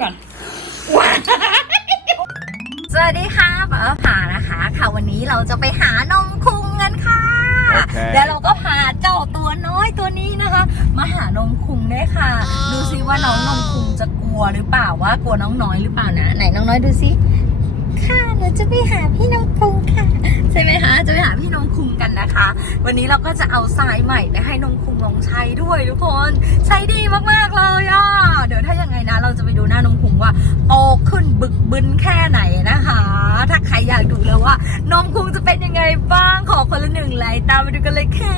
ก่อนสวัสดีค่ะป้าผานะคะ ค่ะวันนี้เราจะไปหานมคุงกันค่ะโอเคแล้วเราก็พาเจ้าตัวน้อยตัวนี้นะคะ มาหานมคุงด้วยค่ะ ดูซิว่าน้องนมคุงจะกลัวหรือเปล่าว่ากลัวน้องน้อยหรือเปล่านะ ไหนน้องน้อยดูซิค่ะหนูจะไปหาพี่นมคุงค่ะใช่ไหมคะจะไปหาพี่นมคุงกันนะคะ วันนี้เราก็จะเอาทรายใหม่ไปให้นมคุงลองใช้ด้วยทุกคนใช้ดีมากๆเลยอะเดี๋ยวถ้ายังไงนะ เราจะไปดูหน้านมคุงว่าโตขึ้นบึกบึนแค่ไหนนะคะ ถ้าใครอยากดูแล้วว่านมคุงจะเป็นยังไงบ้างขอคนละหนึ่งไลค์ตามไปดูกันเลยค่ะ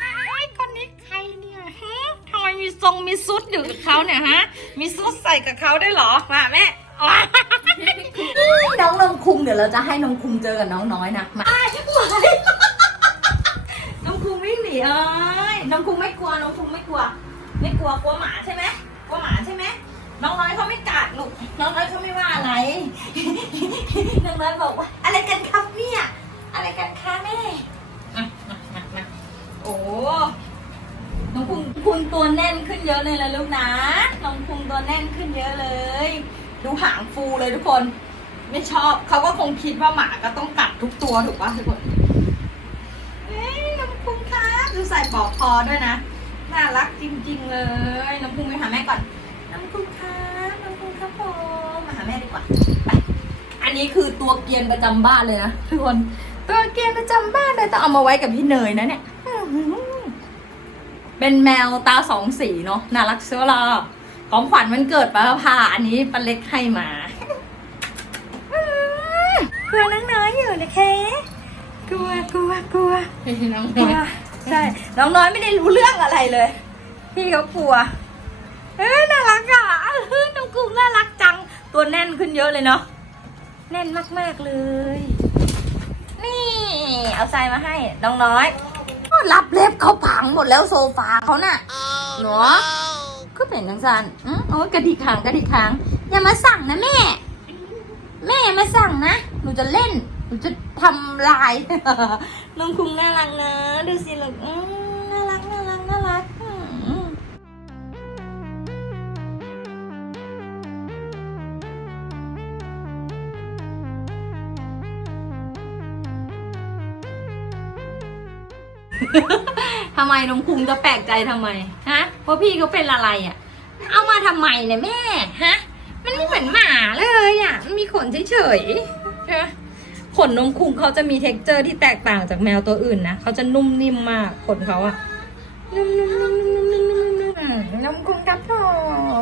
ไอคนนี้ใครเนี่ยทำไมมีทรงมีซุดอยู่กับเขาเนี่ยฮะ มีซุดใส่กับเขาได้หรอมาแม่ น้องนมคุงเดี๋ยวเราจะให้นมคุงเจอกับน้องน้อยนะมาน้องคุงวิ่งหนีเอ้ยน้องคุงไม่กลัวน้องคุงไม่กลัว ไม่กลัวกลัวหมาใช่ไหมกลัวหมาใช่ไหมน้องน้อยเขาไม่กัดลูกน้องน้อยเขาไม่ว่าอะไรน้องน้อยบอกว่า อะไรกันครับเนี่ย อะไรกันคะแม่มามามาโอ้น้องคุงคุงตัวแน่นขึ้นเยอะเลยละลูกนะน้องคุงตัวแน่นขึ้นเยอะเลย ดูหางฟูเลยทุกคน ไม่ชอบเขาก็คงคิดว่าหมาก็ต้องกัดทุกตัวถูกปะทุกคนเอ้ยน้องคุงครับดูใส่ปลอกคอด้วยนะ น่ารักจริง ๆ เลย น้องคุงไปหาแม่ก่อน น้องคุงครับน้องคุงครับผมมาหาแม่ดีกว่าไปอันนี้คือตัวเกียนประจำบ้านเลยนะทุกคนตัวเกียนประจำบ้านเลยต้องเอามาไว้กับพี่เนยนะเนี่ยเป็นแมวตาสองสีเนาะน่ารักเชียวล่ะ ของขวัญมันเกิดป้าพาอันนี้ป้าเล็กให้มาอื้อกลัวน้องน้อยอยู่นะคะกลัวกลัวกลัวน้องกลัวใช่น้องน้อยไม่ได้รู้เรื่องอะไรเลย พี่เขากลัว เอ้ยน่ารักอะเอ้ยน้องกุ้งน่ารักจัง ตัวแน่นขึ้นเยอะเลยเนาะแน่นมากๆเลย นี่ เอาทรายมาให้น้องน้อยรับเล็บเขาพังหมดแล้วโซฟาเขาน่ะเนาะก็ เป็นจังสันอือโอ้ยกระดิกหางกระดิกหางอย่ามาสั่งนะแม่ แม่อย่ามาสั่งนะหนูจะเล่นหนูจะทำลายน้องคุงน่ารักนะดูสิลูกอืมน่ารักน่ารักน่ารักทำไมน้องคุงจะแปลกใจทำไมฮะเพราะพี่เขาเป็นอะไรอะ เอามาทำไมเนี่ยแม่ฮะ มันไม่เหมือนหมาเลยอะมันมีขนเฉยๆใช่ไหมขนนมคุงเขาจะมีเท็กเจอร์ที่แตกต่างจากแมวตัวอื่นนะเขาจะนุ่มนิ่มมากขนเขาอะนุ่มนุ่มนุ่มนุ่มนุ่มนุ่มนุ่มอืมนมคุงครับผ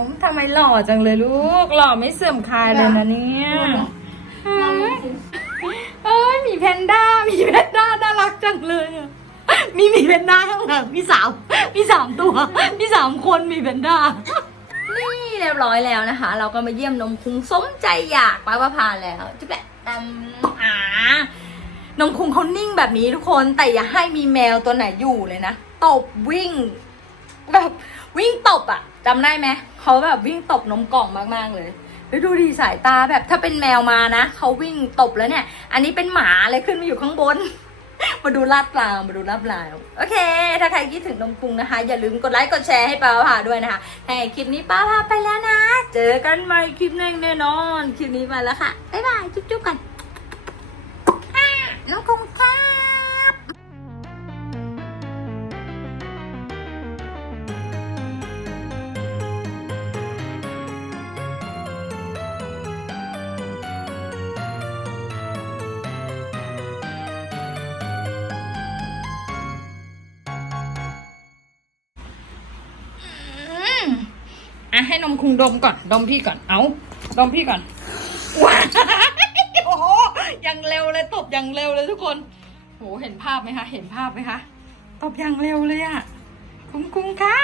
มทำไมหล่อจังเลยลูก หล่อไม่เสื่อมคลายเลยนะเนี่ยเอ้ยเอ้ยหมีแพนด้าหมีแพนด้าน่ารักจังเลยอะมีหมีแพนด้าข้างหลังมีสามมีสามตัว มีสามคนหมีแพนด้า นี่เรียบร้อยแล้วนะคะ เราก็มาเยี่ยมนมคุงสมใจอยากป้าประพาแล้วจุ๊บแบะตำหานมคุงเขานิ่งแบบนี้ทุกคนแต่อย่าให้มีแมวตัวไหนอยู่เลยนะตบวิ่ง แบบวิ่งตบอะจำได้ไหมเขาแบบวิ่งตบนมกล่องมากๆเลยแล้วดูดีสายตาแบบถ้าเป็นแมวมานะเขาวิ่งตบแล้วเนี่ย อันนี้เป็นหมาเลยขึ้นมาอยู่ข้างบน มาดูลาดปลาวมาดูลาดปลาวโอเค ถ้าใครคิดถึงนมปรุงนะคะ อย่าลืมกดไลค์กดแชร์ให้ป้าผ่าด้วยนะคะให้คลิปนี้ป้าผ่าไปแล้วนะ เจอกันใหม่คลิปหน้าแน่นอน คลิปนี้มาแล้วค่ะบ๊ายบายจุ๊บๆกันน้องคงค่ะ อะให้นมคุงดมก่อน ดมพี่ก่อน เอาดมพี่ก่อน ว้าโอ้โหยังเร็วเลยตบยังเร็วเลยทุกคนโหเห็นภาพไหมคะ เห็นภาพไหมคะ ตบยังเร็วเลยอะคุงคุงค่ะ